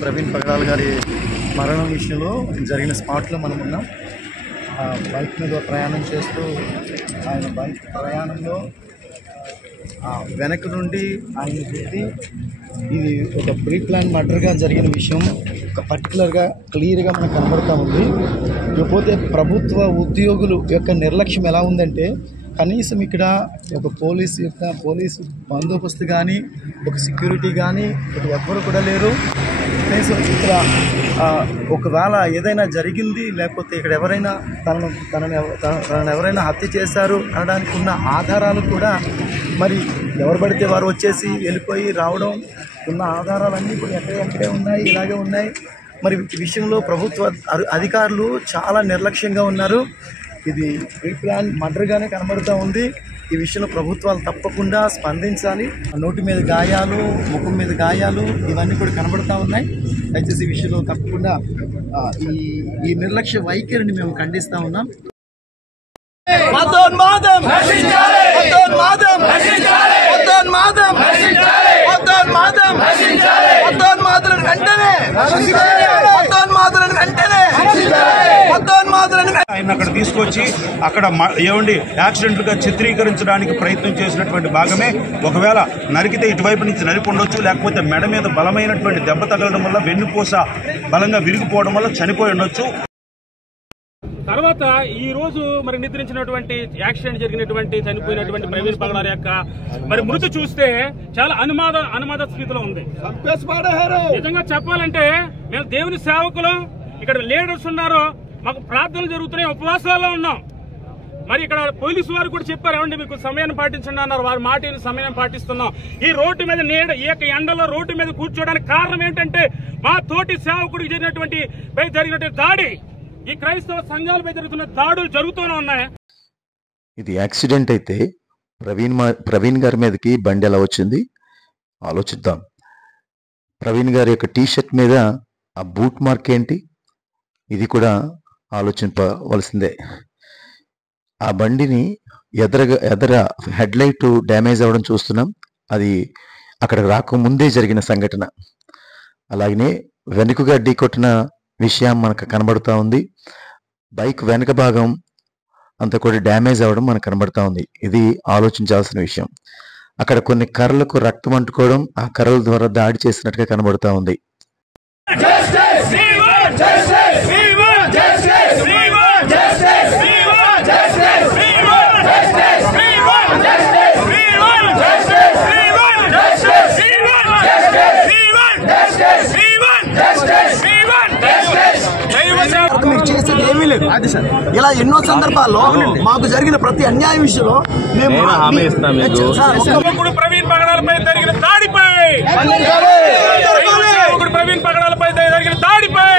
ప్రవీణ్ పగడాల గారి మరణం విషయంలో జరిగిన స్పాట్లో మనం ఉన్నాం. బైక్ మీద ప్రయాణం చేస్తూ ఆయన బైక్ ప్రయాణంలో వెనక నుండి ఆయన పెట్టి ఇది ఒక ప్రీ ప్లాన్ మర్డర్గా జరిగిన విషయం పర్టికులర్గా క్లియర్గా మనకు కనబడుతూ ఉంది. ఇకపోతే ప్రభుత్వ ఉద్యోగులు యొక్క నిర్లక్ష్యం ఎలా ఉందంటే, కనీసం ఇక్కడ ఒక పోలీసు బందోబస్తు కానీ ఒక సెక్యూరిటీ కానీ ఇక్కడ ఎవ్వరు కూడా లేరు. కనీసం ఇక్కడ ఒకవేళ ఏదైనా జరిగింది లేకపోతే ఇక్కడ ఎవరైనా తనను ఎవరైనా హత్య చేశారు అనడానికి ఉన్న ఆధారాలు కూడా మరి ఎవరు పడితే వారు వచ్చేసి వెళ్ళిపోయి రావడం, ఉన్న ఆధారాలన్నీ కూడా ఎక్కడే ఉన్నాయి, ఇలాగే ఉన్నాయి. మరి ఈ విషయంలో ప్రభుత్వ అధికారులు చాలా నిర్లక్ష్యంగా ఉన్నారు. ఇది ప్రీ ప్లాన్ మర్డర్గానే కనబడుతూ ఉంది. ఈ విషయంలో ప్రభుత్వాలు తప్పకుండా స్పందించాలి. నోటి మీద గాయాలు, ముఖం మీద గాయాలు ఇవన్నీ కూడా కనబడుతూ ఉన్నాయి. దయచేసి ఈ విషయంలో తప్పకుండా ఈ నిర్లక్ష్య వైఖరిని మేము ఖండిస్తూ ఉన్నాం. ఆయన అక్కడ తీసుకొచ్చి అక్కడ ఏమండి యాక్సిడెంట్లుగా చిత్రీకరించడానికి ప్రయత్నం చేసినటువంటి భాగమే. ఒకవేళ నరికితే ఇటువైపు నుంచి నరికి ఉండొచ్చు, లేకపోతే మెడ మీద బలమైనటువంటి దెబ్బ తగలడం వల్ల వెన్నుపూస బలంగా విరిగిపోవడం వల్ల చనిపోయి ఉండొచ్చు. తర్వాత ఈ రోజు మరి నిద్రించినటువంటి యాక్సిడెంట్ జరిగినటువంటి చనిపోయినటువంటి ప్రవీణ్ పగడాల యొక్క మరి మృతి చూస్తే చాలా అనుమాద స్థితిలో ఉంది. నిజంగా చెప్పాలంటే మేము దేవుని సేవకులు, ఇక్కడ లీడర్స్ ఉన్నారు, మాకు ప్రార్థనలు జరుగుతున్నాయి, ఉపవాసాల్లో ఉన్నాం. మరి ఇక్కడ పోలీసు వారు కూడా చెప్పారు, ఏమండి మీకు సమయాన్ని పాటించండి అన్నారు. వారి మాటని సమయం పాటిస్తున్నాం. ఈ రోడ్డు మీద ఈ యొక్క ఎండలో రోడ్డు మీద కూర్చోడానికి కారణం ఏంటంటే మా తోటి సేవకుడికి జరిగినటువంటి దాడి, ఈ క్రైస్తవ సంఘాలపై జరుగుతున్న దాడులు జరుగుతూనే ఉన్నాయి. ఇది యాక్సిడెంట్ అయితే ప్రవీణ్ గారి మీదకి బండి ఎలా వచ్చింది ఆలోచిద్దాం. ప్రవీణ్ గారి యొక్క టీషర్ట్ మీద ఆ బూట్ మార్క్ ఏంటి, ఇది కూడా ఆలోచించవలసిందే. ఆ బండిని ఎదర హెడ్ లైట్ డ్యామేజ్ అవ్వడం చూస్తున్నాం. అది అక్కడ రాకముందే జరిగిన సంఘటన. అలాగనే వెనుకగా ఢీకొట్టిన విషయం మనకు కనబడుతూ ఉంది. బైక్ వెనక భాగం అంతా కూడా డ్యామేజ్ అవ్వడం మనకు కనబడుతూ ఉంది. ఇది ఆలోచించాల్సిన విషయం. అక్కడ కొన్ని కర్రలకు రక్తం అంటుకోవడం, ఆ కర్రల ద్వారా దాడి చేసినట్టుగా కనబడుతూ ఉంది. మీరు చేసేది ఏమీ లేదు. ఇలా ఎన్నో సందర్భాల్లో మాకు జరిగిన ప్రతి అన్యాయం విషయంలో మేము ప్రవీణ్ పగడాలపై జరిగిన దాడిపై ప్రవీణ్ పగడాలపై జరిగిన దాడిపై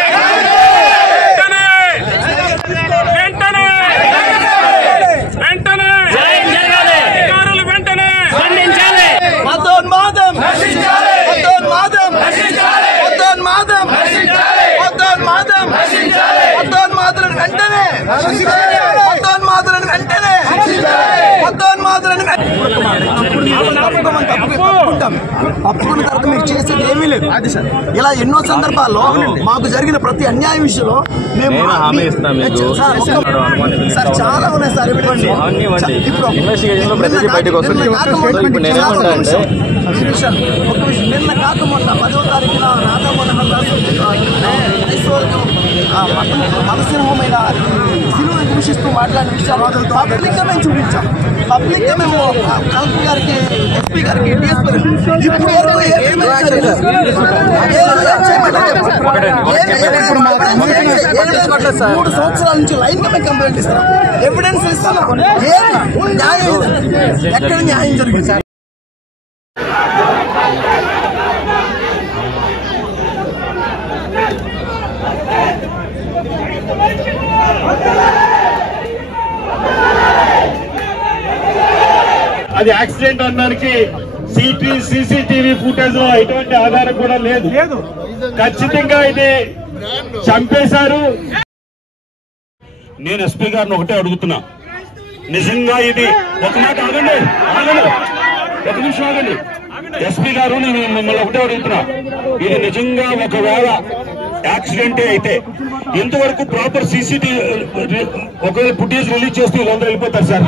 వెంటనే అధికారులు వెంటనే స్పందించాలి. అప్పుడు తరకు మీరు చేసేది ఏమీ లేదు. ఇలా ఎన్నో సందర్భాల్లో మాకు జరిగిన ప్రతి అన్యాయం విషయంలో మేము సార్ చాలా ఉన్నాయి సార్. నిన్న కాక మొన్న 10వ తారీఖున రాధా మనోహర్ మనసింహమైన సిలువను దూషిస్తూ మాట్లాడిన విషయాలు పబ్లిక్ గా మేము చూపించాం. పబ్లిక్ గా మేము కలెక్టర్ గారికి, ఎస్పీ గారికి, డిఎస్పీ 3 సంవత్సరాల నుంచి లైన్ గా మేము కంప్లైంట్ ఇస్తాం, ఎవిడెన్స్ ఇస్తున్నాం. న్యాయం ఎక్కడ న్యాయం జరిగింది సార్? అది యాక్సిడెంట్ అనడానికి సీసీటీవీ ఫుటేజ్ లో ఎటువంటి ఆధారం కూడా లేదు. ఖచ్చితంగా ఇది చంపేశారు. నేను ఎస్పీ గారిని ఒకటే అడుగుతున్నా, నిజంగా ఇది ఒక మాట ఆగండి, ఒక నిమిషం ఆగండి. ఎస్పీ గారు నేను మిమ్మల్ని ఒకటే అడుగుతున్నా, ఇది నిజంగా ఒకవేళ యాక్సిడెంటే అయితే ఎంతవరకు ప్రాపర్ సీసీటీవీ ఒకవేళ ఫుటేజ్ రిలీజ్ చేస్తే వీళ్ళందరూ వెళ్ళిపోతారు sir?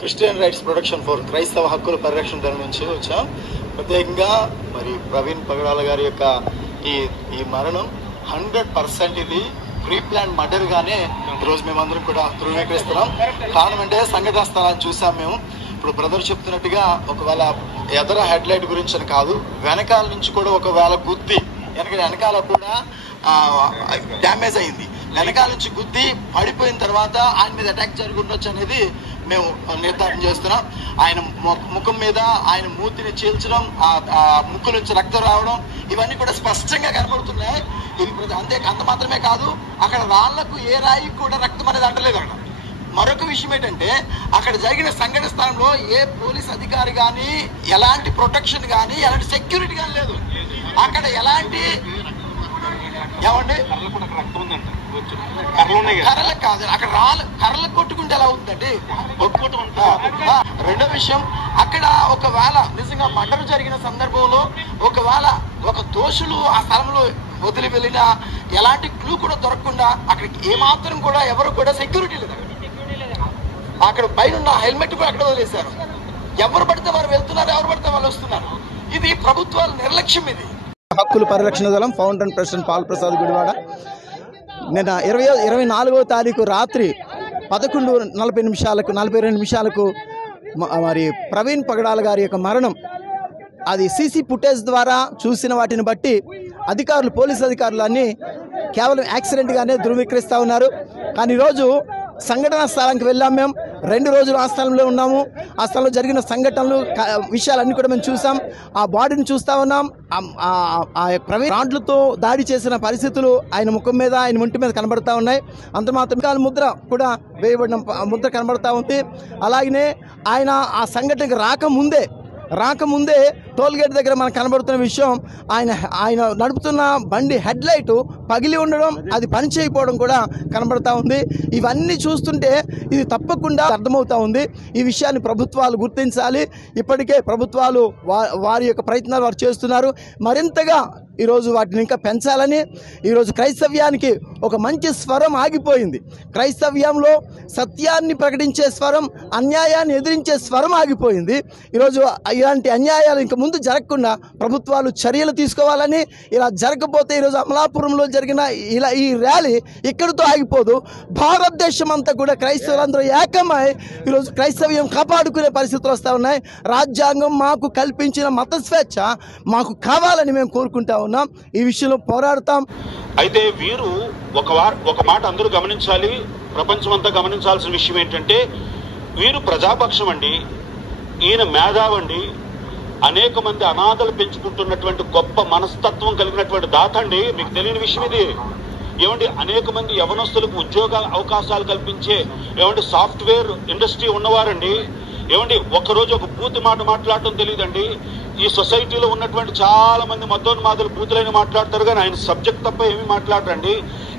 Christian rights protection four క్రైస్తవ హక్కుల పరిరక్షణ దళం నుంచి వచ్చాం. ప్రత్యేకంగా మరి ప్రవీణ్ పగడాల గారి యొక్క ఈ మరణం 100% ఇది ప్రీ ప్లాన్ మర్డర్ గానే ఈరోజు మేమందరం కూడా ధృవీకరిస్తున్నాం. కారణం అంటే సంఘటన స్థలాన్ని చూసాం మేము. ఇప్పుడు బ్రదర్ చెప్తున్నట్టుగా ఒకవేళ ఎదర హెడ్ లైట్ గురించి అని కాదు, వెనకాల నుంచి కూడా ఒకవేళ గుద్ది వెనకాల కూడా డ్యామేజ్ అయింది, వెనకాల నుంచి గుద్ది పడిపోయిన తర్వాత ఆయన మీద అటాక్ జరిగి ఉండొచ్చు అనేది మేము నిర్ధారణ చేస్తున్నాం. ఆయన ముఖం మీద ఆయన మూతిని చీల్చడం, ఆ ముక్కు నుంచి రక్తం రావడం ఇవన్నీ కూడా స్పష్టంగా కనబడుతున్నాయి. అంత మాత్రమే కాదు, అక్కడ రాళ్లకు ఏ రాయి కూడా రక్తం అనేది అంటలేదు. అక్కడ మరొక విషయం ఏంటంటే అక్కడ జరిగిన సంఘటన స్థలంలో ఏ పోలీస్ అధికారి కానీ ఎలాంటి ప్రొటెక్షన్ కానీ ఎలాంటి సెక్యూరిటీ కానీ లేదు. అక్కడ ఎలాంటి ఏమండి కర్రలకు కాదు, అక్కడ కర్రలకు కొట్టుకుంటే ఎలా అవుతుందండి? రెండో విషయం, అక్కడ ఒకవేళ నిజంగా మర్డర్ జరిగిన సందర్భంలో ఒకవేళ ఒక దోషులు ఆ స్థలంలో వదిలి వెళ్ళినా ఎలాంటి క్లూ కూడా దొరకకుండా అక్కడికి ఏమాత్రం కూడా ఎవరు కూడా సెక్యూరిటీ లేదు. అక్కడ పైన హెల్మెట్ కూడా అక్కడ వదిలేశారు. ఎవరు పడితే వారు వెళ్తున్నారు, ఎవరు పడితే వాళ్ళు వస్తున్నారు. ఇది ప్రభుత్వాల నిర్లక్ష్యం. ఇది హక్కుల పరిరక్షణ దళం founder president Paul Prasad Gudivada. నిన్న 24వ తారీఖు రాత్రి 11:42 నిమిషాలకు మరి ప్రవీణ్ పగడాల గారి యొక్క మరణం అది సీసీ ఫుటేజ్ ద్వారా చూసిన వాటిని బట్టి అధికారులు, పోలీసు అధికారులు అన్నీ కేవలం యాక్సిడెంట్గానే ధృవీకరిస్తూ ఉన్నారు. కానీ ఈరోజు సంఘటనా స్థలానికి వెళ్ళాం. మేము 2 రోజులు ఆ స్థలంలో ఉన్నాము. ఆ స్థలంలో జరిగిన సంఘటనలు, విషయాలన్నీ కూడా మేము చూసాం. ఆ బాడీని చూస్తూ ఉన్నాం. ఆ ప్రవీణ్ రాడ్లతో దాడి చేసిన పరిస్థితులు ఆయన ముఖం మీద, ఆయన ఒంటి మీద కనబడతా ఉన్నాయి. అంత మాత్రం ముద్ర కూడా వేయబడిన ముద్ర కనబడతా ఉంది. అలాగనే ఆయన ఆ సంఘటనకి రాకముందే టోల్గేట్ దగ్గర మనకు కనబడుతున్న విషయం, ఆయన నడుపుతున్న బండి హెడ్ లైట్ పగిలి ఉండడం, అది పని చేయకపోవడం కూడా కనబడతా ఉంది. ఇవన్నీ చూస్తుంటే ఇది తప్పకుండా అర్థమవుతా ఉంది. ఈ విషయాన్ని ప్రభుత్వాలు గుర్తించాలి. ఇప్పటికే ప్రభుత్వాలు వారి యొక్క ప్రయత్నాలు వారు చేస్తున్నారు. మరింతగా ఈరోజు వాటిని ఇంకా పెంచాలని, ఈరోజు క్రైస్తవ్యానికి ఒక మంచి స్వరం ఆగిపోయింది. క్రైస్తవ్యంలో సత్యాన్ని ప్రకటించే స్వరం, అన్యాయాన్ని ఎదిరించే స్వరం ఆగిపోయింది. ఈరోజు ఇలాంటి అన్యాయాలు ఇంక ముందు జరగకుండా ప్రభుత్వాలు చర్యలు తీసుకోవాలని, ఇలా జరగకపోతే ఈరోజు అమలాపురంలో జరిగిన ఈ ర్యాలీ ఇక్కడితో ఆగిపోదు. భారతదేశం అంతా కూడా క్రైస్తవులందరూ ఏకమై ఈరోజు క్రైస్తవ్యం కాపాడుకునే పరిస్థితులు వస్తూ ఉన్నాయి. రాజ్యాంగం మాకు కల్పించిన మత స్వేచ్ఛ మాకు కావాలని మేము కోరుకుంటా ఉన్నాం. ఈ విషయంలో పోరాడతాం. అయితే వీరు ఒక మాట అందరూ గమనించాలి, ప్రపంచం అంతా గమనించాల్సిన విషయం ఏంటంటే, వీరు ప్రజాపక్షం అండి, ఈయన మేధావండి, అనేక మంది అనాథలు పెంచుకుంటున్నటువంటి గొప్ప మనస్తత్వం కలిగినటువంటి దాత అండి. మీకు తెలియని విషయం ఇది. ఏమండి, అనేక మంది యవనస్తులకు ఉద్యోగ అవకాశాలు కల్పించే సాఫ్ట్వేర్ ఇండస్ట్రీ ఉన్నవారండి. ఏమండి, ఒక్కరోజు ఒక బూత్ మాట మాట్లాడటం తెలియదండి. ఈ సొసైటీలో ఉన్నటువంటి చాలా మంది మతోన్మాదులు బూతులైన మాట్లాడతారు, కానీ ఆయన సబ్జెక్ట్ తప్ప ఏమీ మాట్లాడరండి.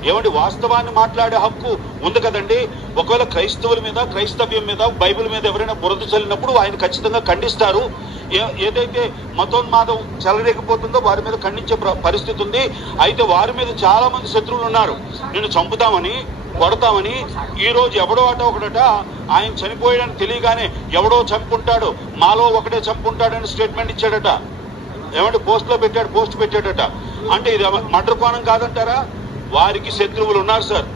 ఏమండి, వాస్తవాన్ని మాట్లాడే హక్కు ఉంది కదండి. ఒకవేళ క్రైస్తవుల మీద, క్రైస్తవ్యం మీద, బైబిల్ మీద ఎవరైనా బురద చల్లినప్పుడు ఆయన ఖచ్చితంగా ఖండిస్తారు. ఏదైతే మతోన్మాదం చెలరేగిపోతుందో వారి మీద ఖండించే పరిస్థితి ఉంది. అయితే వారి మీద చాలా మంది శత్రువులు ఉన్నారు. నిన్ను చంపుతామని, కొడతామని. ఈ రోజు ఎవడో ఒకడట ఆయన చనిపోయాడని తెలియగానే ఎవడో చంపుకుంటాడు, మాలో ఒకడే చంపుకుంటాడని స్టేట్మెంట్ ఇచ్చాడట. ఏమంటే పోస్ట్ పెట్టాడట. అంటే ఇది మర్డర్ కోణం కాదంటారా? వారికి శత్రువులు ఉన్నారు సార్.